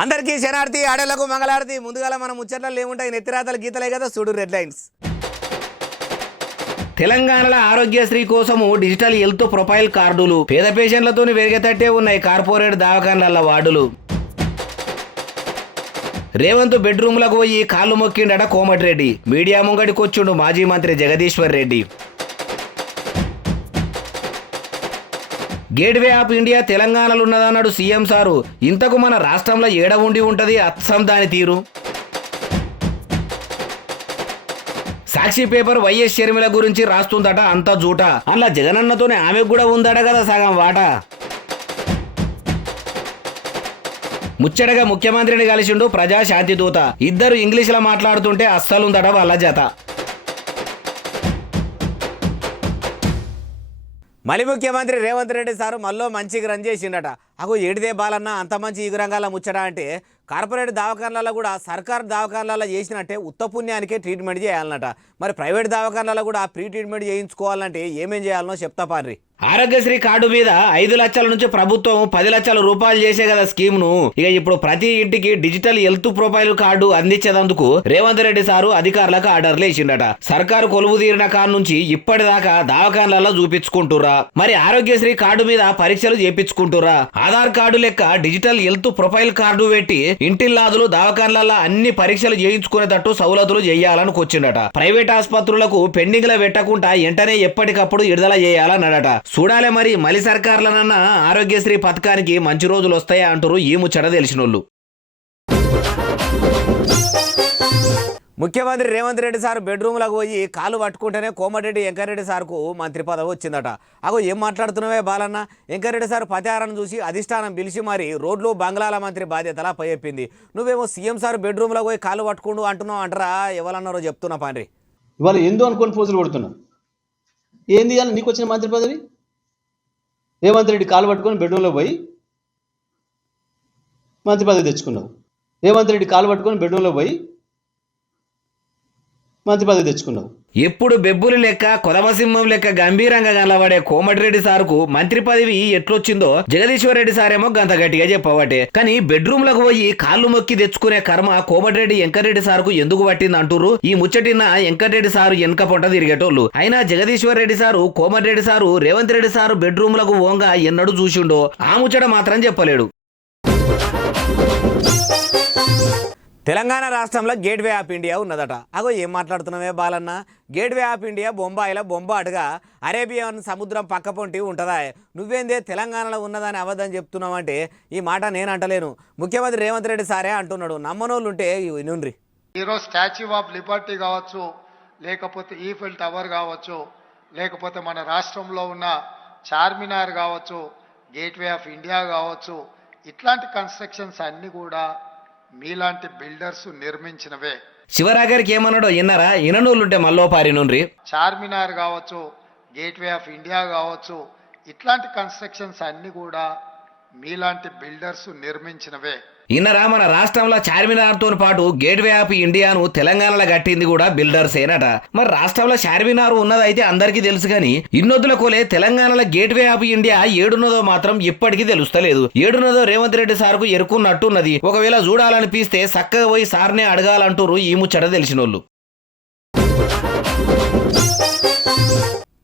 అందరికీ శనార్థి ఆడలకు మంగళారతి. ముందుగాల మనం ముచ్చట్లలో ఏముంటాయి, నెత్తిరాతల గీతలే కదా, చూడు రెడ్ లైన్స్. తెలంగాణలో ఆరోగ్యశ్రీ కోసము డిజిటల్ హెల్త్ ప్రొఫైల్ కార్డులు పేద పేషెంట్లతో వెరిగేటట్టే ఉన్నాయి కార్పొరేట్ దవాఖానాల వార్డులు. రేవంత్ బెడ్రూమ్లకు పోయి కాళ్ళు మొక్కిండట కోమటిరెడ్డి. మీడియా ముంగడికొచ్చుండు మాజీ మంత్రి Jagadishwar Reddy. Gateway of India తెలంగాణలో ఉన్నదన్నాడు సీఎం సారు. ఇంతకు మన రాష్ట్రంలో ఏడ ఉండి ఉంటది అచ్చం దాని తీరు. సాక్షి పేపర్ వైఎస్ షర్మిల గురించి రాస్తుందట అంతా జూట. అలా జగనన్నతోనే ఆమెకు కూడా ఉందట కదా సగం వాట. ముచ్చటగా ముఖ్యమంత్రిని కలిసిండు ప్రజాశాంతి దూత. ఇద్దరు ఇంగ్లీష్లో మాట్లాడుతుంటే అస్సలుందట వాళ్ళ జత. మళ్ళీ ముఖ్యమంత్రి రేవంత్ రెడ్డి సారు మళ్ళీ మంచిగా రన్ చేసిండట. అగో ఏడిదే బాలన్న అంత మంచి ఈగురంగాల ముచ్చట అంటే కార్పొరేట్ దవాఖానాలలో కూడా సర్కారు దవాఖానాలలో చేసినట్టే ఉత్తపుణ్యానికే ట్రీట్మెంట్ చేయాలన్నట. మరి ప్రైవేట్ దవాఖానాలలో కూడా ప్రీ ట్రీట్మెంట్ చేయించుకోవాలంటే ఏమేం చేయాలనో చెప్తా పార్రి. ఆరోగ్యశ్రీ కార్డు మీద 5 లక్షల నుంచి ప్రభుత్వం 10 లక్షల రూపాయలు చేసే కదా స్కీమ్ ను. ఇక ఇప్పుడు ప్రతి ఇంటికి డిజిటల్ హెల్త్ ప్రొఫైల్ కార్డు అందించేందుకు రేవంత్ రెడ్డి సారు అధికారులకు ఆర్డర్లు వేసిండట. సర్కారు కొలువు తీరిన కాడ నుంచి ఇప్పటిదాకా దవాఖానాలలో చూపించుకుంటురా, మరి ఆరోగ్యశ్రీ కార్డు మీద పరీక్షలు చేపించుకుంటురా. ఆధార్ కార్డు లెక్క డిజిటల్ హెల్త్ ప్రొఫైల్ కార్డు పెట్టి ఇంటిల్లాదులు దవాఖానాలలో అన్ని పరీక్షలు చేయించుకునేటట్టు సౌలతులు చేయాలనుకొచ్చిండట. ప్రైవేట్ ఆసుపత్రులకు పెండింగ్ లో పెట్టకుండా వెంటనే ఎప్పటికప్పుడు విడుదల చేయాలన్నాడట. చూడాలే మరి మలి సర్కార్లనన్నా ఆరోగ్యశ్రీ పథకానికి మంచి రోజులు వస్తాయా అంటారు ఈ ముచ్చట తెలిసినోళ్ళు. ముఖ్యమంత్రి రేవంత్ రెడ్డి సార్ బెడ్రూమ్లకు పోయి కాలు పట్టుకుంటేనే కోమటిరెడ్డి వెంకరెడ్డి సార్కు మంత్రి పదవి వచ్చిందట. అగో ఏం మాట్లాడుతున్నావే బాలన్న. వెంకరెడ్డి సార్ పతిహారం చూసి అధిష్టానం పిలిచి మరి రోడ్లు బంగ్లాల మంత్రి బాధ్యతలా పైపింది. నువ్వేమో సీఎం సార్ బెడ్రూమ్లకు పోయి కాలు పట్టుకుంటూ అంటున్నావు అంటారా, ఎవరన్నారో చెప్తున్నా పాండ్రి. ఇవాళ ఏందో అనుకొని పోజులు కొడుతున్నావు. ఏంది కానీ నీకు వచ్చిన మంత్రి పదవి? రేవంత్ రెడ్డి కాలు పట్టుకొని బెడ్రూమ్లో పోయి మంత్రి పదవి తెచ్చుకున్నావు. రేవంత్ రెడ్డి కాలు పట్టుకొని బెడ్రూమ్లో పోయి మంత్రి పదవి తెచ్చుకున్నావు. ఎప్పుడు బెబ్బులు లెక్క కొదమసింహం లెక్క గంభీరంగా కనబడే కోమటిరెడ్డి సార్కు మంత్రి పదవి ఎట్లొచ్చిందో జగదీశ్వర్ రెడ్డి సారేమో గంత గట్టిగా చెప్పవటే. కానీ బెడ్రూమ్లకు పోయి కాళ్ళు మొక్కి తెచ్చుకునే కర్మ కోమటిరెడ్డి వెంకరెడ్డి సార్కు ఎందుకు పట్టింది అంటుర్రు. ఈ ముచ్చటిన్న వెంకటరెడ్డి సారు వెనక పొంట తిరిగేటోళ్ళు. అయినా Jagadishwar Reddy sir Komatireddy sir Revanth Reddy sir బెడ్రూమ్లకు ఓంగా ఎన్నడూ చూసిండో ఆ ముచ్చట మాత్రం చెప్పలేడు. తెలంగాణ రాష్ట్రంలో గేట్వే ఆఫ్ ఇండియా ఉన్నదట. అగో ఏం మాట్లాడుతున్నావే బాలన్న. గేట్వే ఆఫ్ ఇండియా బొంబాయిలో బొంబాటుగా అరేబియన్ సముద్రం పక్క పొంటి ఉంటుందా. నువ్వేందే తెలంగాణలో ఉన్నదని అబద్ధం చెప్తున్నావంటే ఈ మాట నేను అంటలేను, ముఖ్యమంత్రి రేవంత్ రెడ్డి సారే అంటున్నాడు. నమ్మనోళ్ళు ఉంటే నుండ్రి. ఈరోజు స్టాచ్యూ ఆఫ్ లిబర్టీ కావచ్చు, లేకపోతే ఈఫిల్ టవర్ కావచ్చు, లేకపోతే మన రాష్ట్రంలో ఉన్న చార్మినార్ కావచ్చు, గేట్వే ఆఫ్ ఇండియా కావచ్చు, ఇట్లాంటి కన్స్ట్రక్షన్స్ అన్నీ కూడా మీలాంటి బిల్డర్స్ నిర్మించినవే. శివరాగర్కి ఏమన్నాడో విన్నారా? ఇననూళ్ళుంటే మల్లో పారి నుండ్రి. చార్మినార్ కావచ్చు, గేట్వే ఆఫ్ ఇండియా కావచ్చు, ఇట్లాంటి కన్స్ట్రక్షన్స్ అన్నీ కూడా మీలాంటి బిల్డర్స్ నిర్మించినవే. ఇన్నరా మన రాష్ట్రంలో చార్మినార్ తో పాటు గేట్వే ఆఫ్ ఇండియాను తెలంగాణలో కట్టింది కూడా బిల్డర్స్ ఏనట. మరి రాష్ట్రంలో చార్మినార్ ఉన్నదైతే అందరికీ తెలుసు కానీ ఇన్నొద్దుల కోలే తెలంగాణలో గేట్వే ఆఫ్ ఇండియా ఏడున్నదో మాత్రం ఇప్పటికీ తెలుస్తలేదు. ఏడున్నదో రేవంత్ రెడ్డి సార్కు ఎరుకున్నట్టున్నది. ఒకవేళ చూడాలనిపిస్తే చక్కగా పోయి సార్నే అడగాలంటారు ఈ ముచ్చట తెలిసినోళ్ళు.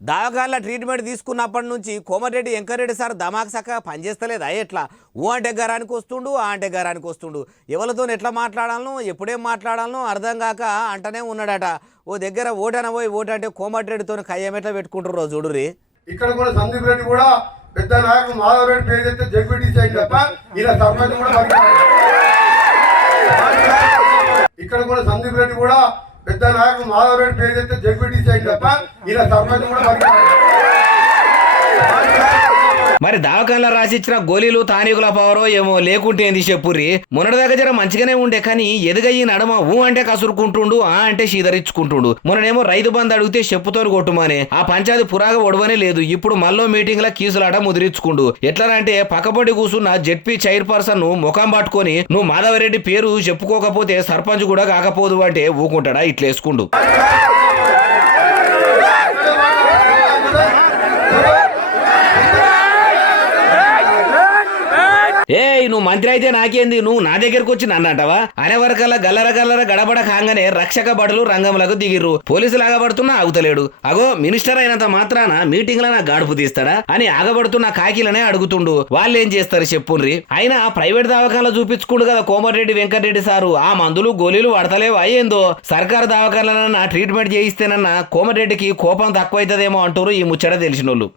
దవాఖానలో ట్రీట్మెంట్ తీసుకున్నప్పటి నుంచి కోమటిరెడ్డి వెంకరెడ్డి సార్ దమాక్ చక్కగా పనిచేస్తలేదా ఎట్లా? ఊ అంటే గరానికి వస్తుండు, ఆ అంటే గరానికి వస్తుండు. ఎవరితో ఎట్లా మాట్లాడాలను, ఎప్పుడేం మాట్లాడాలను అర్థం కాక అంటనే ఉన్నాడట. ఓ దగ్గర ఓటన పోయి ఓటంటే కోమటిరెడ్డితో కయ్యమెట్లా పెట్టుకుంటారు చూడుర్రి. ఇక్కడ కూడా సందీప్ రెడ్డి కూడా పెద్ద నాయకుడు మాధవ్ రెడ్డి పేరు చెప్తే జడ్పీటీసీ అయింది తప్ప ఇలా సర్పంచ్ కూడా ఇక్కడ కూడా సందీప్ రెడ్డి కూడా పెద్ద నాయకుడు మాధవ్ రెడ్డి పేరు చెప్తే జడ్పీటీసీ అయింది తప్ప ఇలా సర్పంచ్ కూడా మరి దవాఖానలో రాసిచ్చిన గోళీలు తానీకుల పవరో ఏమో లేకుంటే ఏంది చెప్పుర్రి. మొన్నటి దగ్గర జర మంచిగానే ఉండే కానీ ఎదుగయ్యి నడమ ఊ అంటే కసురుకుంటుండు, ఆ అంటే సీదరించుకుంటుండు. మొన్ననేమో రైతు బంధు అడిగితే చెప్పుతో కొట్టుమానే ఆ పంచాయతీ పురాగా ఒడవనే లేదు. ఇప్పుడు మళ్ళీ మీటింగ్ లా కీసులాట ముదిరించుకుండు. ఎట్లనంటే పక్కపొడి కూసున్న జెడ్పీ చైర్పర్సన్ ముఖం పట్టుకొని నువ్వు మాధవరెడ్డి పేరు చెప్పుకోకపోతే సర్పంచ్ కూడా కాకపోదు అంటే ఊకుంటాడా ఇట్లేసుకుండు. నువ్వు మంత్రి అయితే నాకేంది, నువ్వు నా దగ్గరకు వచ్చి నన్నంటవా అనే వరకల్లా గల్లర గడబడ కాగానే రక్షక భటులు రంగంలకు దిగిర్రు. పోలీసులు ఆగబడుతున్నా ఆగుతలేడు. అగో మినిస్టర్ అయినంత మాత్రాన మీటింగ్ లో నా గాడుపు తీస్తాడా అని ఆగబడుతున్న కాకిలనే అడుగుతుండు. వాళ్ళేం చేస్తారు చెప్పుండ్రి. అయినా ప్రైవేట్ దవాఖానలో చూపించుకుండు కదా కోమటిరెడ్డి వెంకటరెడ్డి సారు, ఆ మందులు గోళీలు పడతలేవా ఏందో. సర్కారు దవాఖానలన్నా ట్రీట్మెంట్ చేయిస్తేనన్నా కోమటిరెడ్డికి కోపం తక్కువైతుందేమో అంటారు ఈ ముచ్చట తెలిసినోళ్ళు.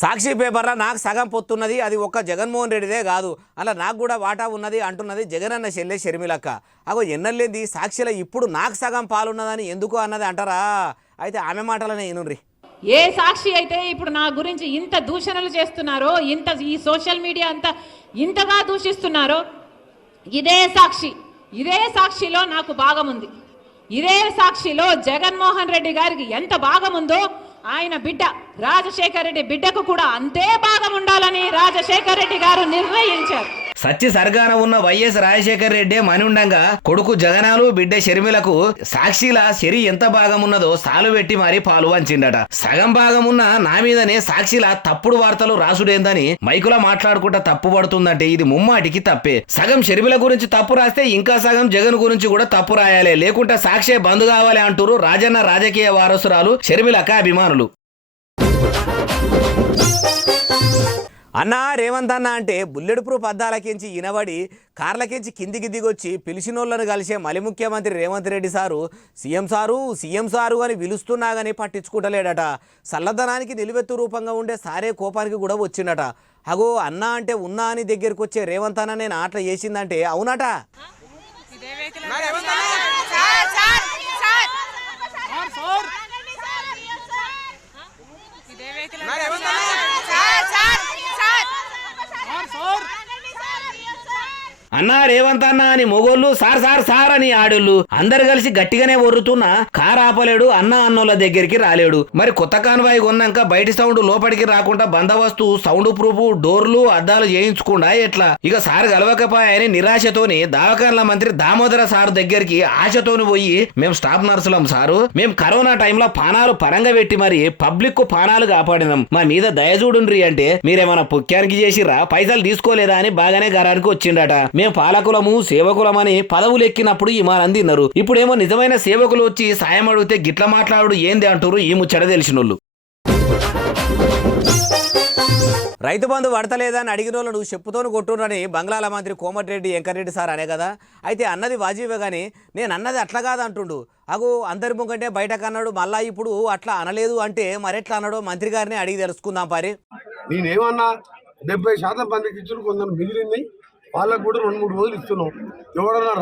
సాక్షి పేపర్లో నాకు సగం పొత్తున్నది, అది ఒక్క జగన్మోహన్ రెడ్డిదే కాదు, అలా నాకు కూడా వాటా ఉన్నది అంటున్నది జగనన్న చెల్లె షర్మిలక్క. అగో ఎన్నెల్లేంది సాక్షిలో ఇప్పుడు నాకు సగం పాలున్నదని ఎందుకు అన్నది అంటారా? అయితే ఆమె మాటలనే ఏనుర్రి. ఏ సాక్షి అయితే ఇప్పుడు నా గురించి ఇంత దూషణలు చేస్తున్నారో, ఇంత ఈ సోషల్ మీడియా అంతా ఇంతగా దూషిస్తున్నారో, ఇదే సాక్షిలో నాకు భాగం ఉంది. ఇదే సాక్షిలో జగన్మోహన్ రెడ్డి గారికి ఎంత భాగం ఉందో ఆయన బిడ్డ రాజశేఖర్ రెడ్డి బిడ్డకు కూడా అంతే భాగం ఉండాలని రాజశేఖర్ రెడ్డి గారు నిర్ణయించారు. సత్య సర్గాన ఉన్న వైఎస్ రాజశేఖర్ రెడ్డి మనుండంగా కొడుకు జగనాలు బిడ్డ షర్మిలకు సాక్షిల శరి ఎంత భాగం ఉన్నదో సాలు పెట్టి మరి పాలు వంచిండట. సగం భాగం ఉన్న నా మీదనే సాక్షిల తప్పుడు వార్తలు రాసుడేందని మైకులా మాట్లాడుకుంటా తప్పు పడుతుందంటే ఇది ముమ్మాటికి తప్పే. సగం షర్మిల గురించి తప్పు రాస్తే ఇంకా సగం జగన్ గురించి కూడా తప్పు రాయాలి, లేకుంటే సాక్షే బంద్ కావాలి అంటూరు రాజన్న రాజకీయ వారసురాలు షర్మిలక్క అభిమానులు. అన్నా రేవంత్ అన్న అంటే బుల్లెట్ ప్రూఫ్ అద్దాలకించి ఇనబడి కార్లకించి కిందికి దిగొచ్చి పిలిచినోళ్లను కలిసే మలి ముఖ్యమంత్రి Revanth Reddy sir CM sir అని పిలుస్తున్నా గానీ పట్టించుకుంటలేడట. చల్లదనానికి నిలువెత్తు రూపంగా ఉండే సారే కోపానికి కూడా వచ్చిండట. అగో అన్నా అంటే ఉన్నా అని దగ్గరికి వచ్చే రేవంత్ అన్న నేను ఆటలు చేసిందంటే అవునట. అన్నా రేవంత్ అన్న అని మొగోళ్ళు సార్ అని ఆడోళ్ళు అందరు కలిసి గట్టిగానే ఒర్రుతున్నా కారు ఆపలేడు, అన్నోళ్ళ దగ్గరికి రాలేడు. మరి కొత్త కాన్వాయ్ కొన్నాక బయట సౌండ్ లోపలికి రాకుండా బందోబస్తు సౌండ్ ప్రూఫ్ డోర్లు అద్దాలు చేయించుకుండా ఎట్లా? ఇక సార్ గెలవకపోయాయని నిరాశతోని దవాఖాన్ల మంత్రి దామోదర సార్ దగ్గరికి ఆశతోని పోయి మేము స్టాఫ్ నర్సులం సారు, మేము కరోనా టైంలో పానాలు పరంగా పెట్టి మరి పబ్లిక్ కు పానాలు కాపాడినాం, మా మీద దయచూడుండ్రి అంటే మీరేమైనా పుక్యానికి చేసిరా, పైసలు తీసుకోలేదా అని బాగానే గరానికి వచ్చిండట. మేము పాలకులము సేవకులమని పదవులు ఎక్కినప్పుడు ఈ మానంది తిన్నారు, ఇప్పుడేమో నిజమైన సేవకులు వచ్చి సాయం అడిగితే గిట్ల మాట్లాడు ఏంది అంటారు ఈ ముచ్చట తెలిసినోళ్ళు. రైతు బంధు పడతలేదని అడిగిన వాళ్ళు నువ్వు చెప్పుతోని కొట్టురని బంగ్లాల మంత్రి కోమటిరెడ్డి వెంకటరెడ్డి సార్ అనే కదా. అయితే అన్నది వాజీవే కానీ నేను అన్నది అట్లా కాదంటుండు. అగు అందరి ముఖంటే బయటకు అన్నాడు, మళ్ళా ఇప్పుడు అట్లా అనలేదు అంటే మరెట్లా అన్నాడో మంత్రి గారిని అడిగి తెలుసుకుందాం. పారి నేనేమన్నా 70% మందికి ఇచ్చిన కొందరు మిగిలింది, వాళ్ళకు కూడా 2-3 రోజులు ఇస్తున్నాం. ఎవడన్నా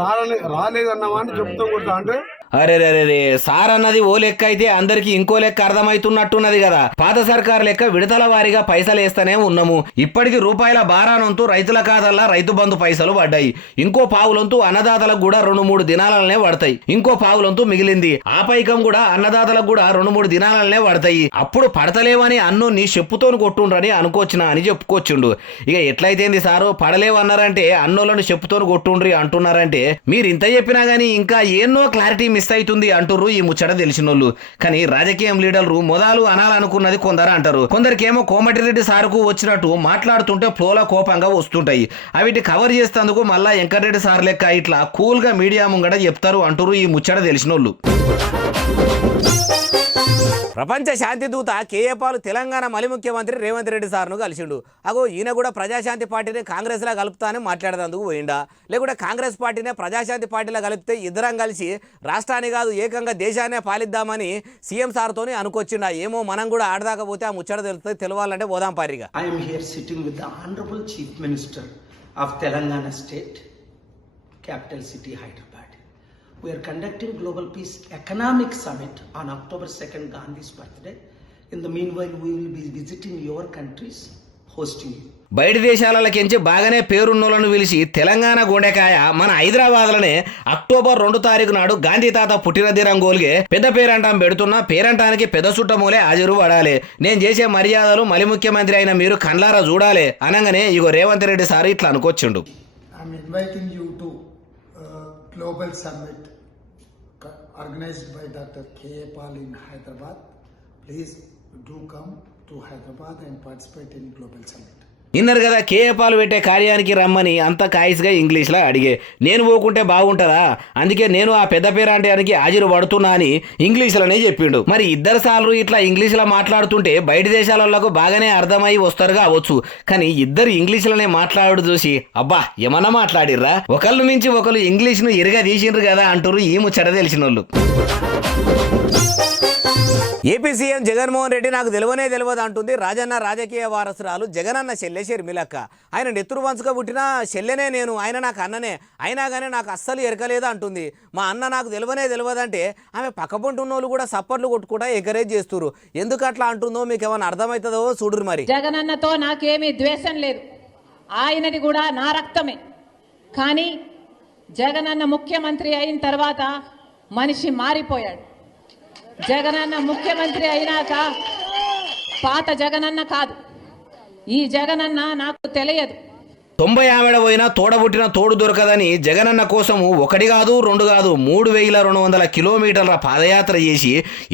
రాలేదన్నావా అని చెప్తాం కొడతా అంటే అరే సార్ అన్నది ఓ లెక్క అయితే అందరికి ఇంకో లెక్క అర్థమవుతున్నట్టున్నది కదా. పాత సర్కారు లెక్క విడతల వారీగా పైసలు వేస్తూనే ఉన్నాము. ఇప్పటికి రూపాయల బారానంతు రైతుల ఖాతాల్లో రైతు బంధు పైసలు పడ్డాయి. ఇంకో పావులంతు అన్నదాతలకు కూడా 2-3 దినాలనే పడతాయి. ఇంకో పావులంతు మిగిలింది. ఆ పైకం కూడా అన్నదాతలకు కూడా 2-3 దినాలనే పడతాయి. అప్పుడు పడతలేవని అన్నోని చెప్పుతోని కొట్టుండ్రని అనుకోవచ్చునా అని చెప్పుకోవచ్చుండు. ఇక ఎట్లయితేంది సారు పడలేవన్నారంటే అన్నోళ్ళను చెప్పుతోని కొట్టుండ్రి అంటున్నారంటే మీరు ఇంత చెప్పినా గానీ ఇంకా ఎన్నో క్లారిటీ మిస్ అవుతుంది అంటుర్రు ఈ ముచ్చట తెలిసినోళ్ళు. కానీ రాజకీయం లీడర్లు మొదలు అనాలనుకున్నది కొందరు అంటారు, కొందరికేమో కోమటిరెడ్డి సార్కు వచ్చినట్టు మాట్లాడుతుంటే ఫ్లోలో కోపంగా వస్తుంటాయి. అవిటి కవర్ చేసేందుకు మళ్ళా వెంకటరెడ్డి సార్ లెక్క ఇట్లా కూల్ గా మీడియా ముంగట చెప్తారు అంటుర్రు ఈ ముచ్చట తెలిసినోళ్ళు. ప్రపంచ శాంతి దూత కేఏ పాల్ తెలంగాణ మలి ముఖ్యమంత్రి రేవంత్ రెడ్డి సార్ను కలిసిండు. అగో ఈయన కూడా ప్రజాశాంతి పార్టీని కాంగ్రెస్లో కలుపుతానని మాట్లాడేందుకు పోయిండా, లేకుంటే కాంగ్రెస్ పార్టీనే ప్రజాశాంతి పార్టీలో కలిపితే ఇద్దరం కలిసి రాష్ట్రాన్ని కాదు ఏకంగా దేశాన్నే పాలిద్దామని సీఎం సార్తోని అనుకొచ్చిండా. ఏమో మనం కూడా ఆడదాకపోతే ఆ ముచ్చట తెలుస్తుంది, తెలవాలంటే పోదాం పారిగా. I am here sitting with the Honorable Chief Minister of Telangana State, capital city Hyderabad. We are conducting Global Peace Economic Summit on October 2nd, Gandhi's birthday. In the meanwhile, we will be visiting your countries, hosting you. బయట దేశాలకెంచి బాగానే పేరున్నోళ్లను పిలిచి తెలంగాణ గుండెకాయ మన హైదరాబాద్లోనే October 2 తారీఖు నాడు గాంధీ తాత పుట్టినదిరంగోల్గే పెద్ద పేరంటాం పెడుతున్నా, పేరంటానికి పెద్ద చుట్టమూలే హాజరు పడాలి. నేను చేసే మర్యాదలు మలి ముఖ్యమంత్రి అయిన మీరు కండ్లారా చూడాలి అనగానే ఇగో రేవంత్ రెడ్డి సార్ ఇట్లా అనుకొచ్చిండు. I'm inviting you to Global Summit organized by Dr. K.A. Paul in Hyderabad. Please do come. to Hyderabad and participate in Global Summit. Inner కదా కేఏపాలు పెట్టే కార్యానికి రమ్మని అంత కాయిస్గా ఇంగ్లీష్లో అడిగే నేను పోకుంటే బాగుంటుందా, అందుకే నేను ఆ పెద్ద పేరాంటానికి హాజరు పడుతున్నా అని ఇంగ్లీష్లోనే చెప్పిండు. మరి ఇద్దరు సార్లు ఇట్లా ఇంగ్లీష్లో మాట్లాడుతుంటే బయట దేశాలకు బాగానే అర్థమై వస్తారు కావచ్చు, కానీ ఇద్దరు ఇంగ్లీష్లోనే మాట్లాడు చూసి అబ్బా ఏమన్నా మాట్లాడిర్రా, ఒకళ్ళు మించి ఒకళ్ళు ఇంగ్లీష్ను ఇరుగా తీసిండ్రు కదా అంటారు ఈ ముచ్చట తెలిసిన వాళ్ళు. ఏపీ సీఎం జగన్మోహన్ రెడ్డి నాకు తెలియదు అంటుంది రాజన్న రాజకీయ వారసురాలు జగనన్న చెల్లె షర్మిలక్క. ఆయన నెత్తురు వంచుగా పుట్టిన చెల్లెనే నేను, ఆయన నాకు అన్ననే, అయినా కానీ నాకు అస్సలు ఎరకలేదు అంటుంది. మా అన్న నాకు తెలియదంటే ఆమె పక్కపొంటున్న వాళ్ళు కూడా సప్పట్లు కొట్టుకుంటా ఎంకరేజ్ చేస్తున్నారు. ఎందుకు అట్లా అంటుందో మీకు ఏమైనా అర్థమవుతుందో చూడురు. మరి జగనన్నతో నాకేమీ ద్వేషం లేదు, ఆయనది కూడా నా రక్తమే. కానీ జగనన్న ముఖ్యమంత్రి అయిన తర్వాత మనిషి మారిపోయాడు. జగనన్న ముఖ్యమంత్రి అయినాక పాత జగనన్న కాదు, ఈ జగనన్న నాకు తెలియదు. 90 ఆవిడ పోయినా తోడబుట్టిన తోడు దొరకదని జగనన్న కోసము 1 కాదు 2 కాదు 3200 కిలోమీటర్ల పాదయాత్ర చేసి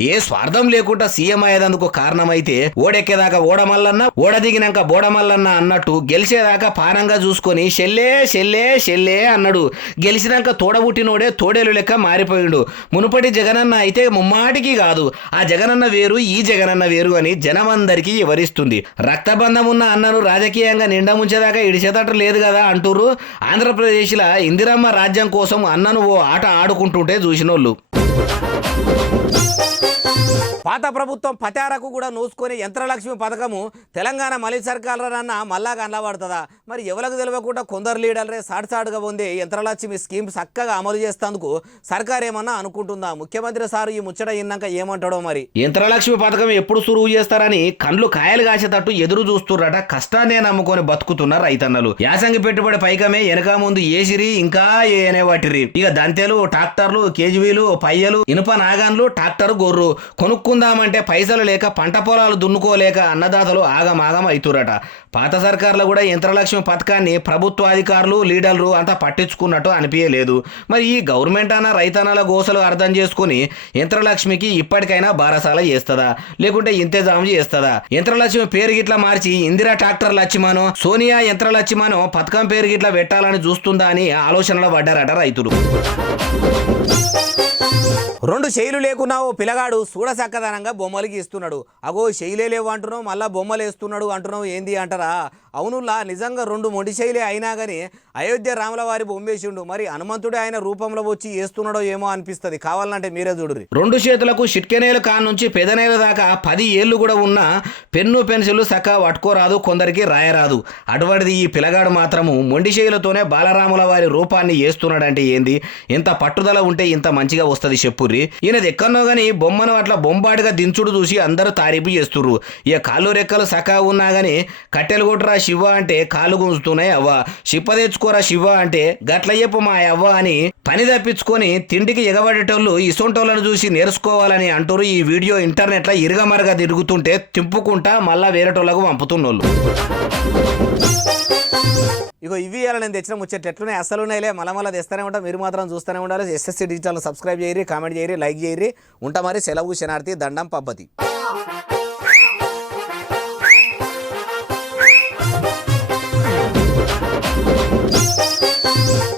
ఏ స్వార్థం లేకుండా సీఎం అయ్యేందుకు కారణమైతే ఓడెక్కేదాకా ఓడమల్లన్న, ఓడ దిగినాక బోడమల్లన్న అన్నట్టు గెలిచేదాకా పానంగా చూసుకొని షెల్లే షెల్లే షెల్లే అన్నాడు. గెలిచినాక తోడబుట్టినోడే తోడేలు లెక్క మారిపోయిండు. మునుపటి జగనన్న అయితే ముమ్మాటికి కాదు, ఆ జగనన్న వేరు ఈ జగనన్న వేరు అని జనమందరికీ వివరిస్తుంది. రక్తబంధం ఉన్న అన్నను రాజకీయంగా నిండా ముంచేదాకా ఇడిచేదట లేదు కదా అంటూరు. ఆంధ్రప్రదేశ్లో ఇందిరమ్మ రాజ్యం కోసం అన్నను ఓ ఆట ఆడుకుంటుంటే చూసినోళ్ళు. పాత ప్రభుత్వం పతారకు కూడా నూసుకొని యంత్రలక్ష్మి పథకము తెలంగాణ మళ్ళీ సర్కారన్న మళ్ళా కనబడుతుందా? మరి ఎవరికి తెలియకుండా కొందరు లీడర్లే సాటుగా పొంది యంత్రలక్ష్మి స్కీమ్ చక్కగా అమలు చేస్తేందుకు సర్కార్ ఏమన్నా అనుకుంటుందా? ముఖ్యమంత్రి సారు ఈ ముచ్చట విన్నాక ఏమంటాడో మరి. యంత్రలక్ష్మి పథకం ఎప్పుడు సురువు చేస్తారని కండ్లు కాయలు కాసేటట్టు ఎదురు చూస్తుర్రట కష్టాన్నే నమ్ముకొని బతుకుతున్న రైతన్నలు. యాసంగి పెట్టుబడి పైకమే వెనక ముందు ఏసిరి ఇంకా ఏనే వాటిరి. ఇక దంతెలు, ట్రాక్టర్లు, కేజీవీలు, పయ్యలు, ఇనుప నాగాన్లు, ట్రాక్టర్ గొర్రు కొనుక్కుందామంటే పైసలు లేక పంట పొలాలు దున్నుకోలేక అన్నదాతలు ఆగమాగం అవుతురట. పాత సర్కార్లో కూడా యంత్రలక్ష్మి పథకాన్ని ప్రభుత్వ అధికారులు లీడర్లు అంతా పట్టించుకున్నట్టు అనిపించలేదు. మరి ఈ గవర్నమెంట్ అన్న రైతన్నల గోసలు అర్థం చేసుకుని యంత్రలక్ష్మికి ఇప్పటికైనా బారసాల చేస్తుందా, లేకుంటే ఇంతజాం చేస్తుందా? యంత్రలక్ష్మి పేరు గిట్లా మార్చి ఇందిరా ట్రాక్టర్ లక్ష్మనో, సోనియా యంత్రలక్ష్మనో పథకం పేరు గిట్లా పెట్టాలని చూస్తుందా అని ఆలోచనలో పడ్డారట రైతులు. 2 శైలు లేకున్నా ఓ పిల్లగాడు చూడసక్కదనంగా బొమ్మలు గీస్తున్నాడు. అగో శైలే లేవు అంటున్నావు, మళ్ళీ బొమ్మలు వేస్తున్నాడు అంటున్నావు, ఏంది అంటారా? అవునులా నిజంగా 2 మొండి శైలే అయినా కానీ అయోధ్య రాముల వారి బొమ్మేసిండు. మరి హనుమంతుడే ఆయన రూపంలో వచ్చి వేస్తున్నాడో ఏమో అనిపిస్తుంది. కావాలంటే మీరే చూడుర్రి. 2 చేతులకు చిట్కెనేలు కా నుంచి పెదనేల దాకా 10 ఏళ్ళు కూడా ఉన్న పెన్ను పెన్సిల్ సక్క పట్టుకోరాదు, కొందరికి రాయరాదు. అటువంటిది ఈ పిల్లగాడు మాత్రము మొండి శైలతోనే బాలరాముల వారి రూపాన్ని వేస్తున్నాడంటే ఏంది? ఎంత పట్టుదల ఉంటే ఇంత మంచిగా వస్తుంది చెప్పుర్రి. ఈయనది ఎక్కడో గానీ బొమ్మను అట్లా బొంబాటుగా దించుడు చూసి అందరూ తారీపు చేస్తుర్రు. ఇక కాళ్ళు రెక్కలు సకా ఉన్నా గానీ కట్టెలు కొట్టురా శివ అంటే కాళ్ళు గుంజుతున్నాయి అవ్వ, చిప్ప తెచ్చుకోరా శివ అంటే గట్ల చెప్పు మా అవ్వ అని పని తప్పించుకొని తిండికి ఎగబడేటోళ్ళు ఇసొంటోళ్ళను చూసి నేర్చుకోవాలని అంటారు. ఈ వీడియో ఇంటర్నెట్లో ఇరుగమరగా తిరుగుతుంటే తింపుకుంటా మళ్ళా వేరేటోళ్ళకు పంపుతున్నోళ్ళు. ఇగో ఇవి ఇవాళ నేను తెచ్చిన ముచ్చట్లు ఎట్లున్నాయి అసలు ఉన్నాయిలే, మళ్ళీ తెస్తూనే ఉంటా. మీరు మాత్రం చూస్తూనే ఉండాలి. ఎస్ఎస్సీ డిజిటల్ సబ్స్క్రైబ్ చేయరి, కామెంట్ చేయరి, లైక్ చేయరి. ఉంటా మరి. సెలవు శనార్థి, దండం పబ్బతి.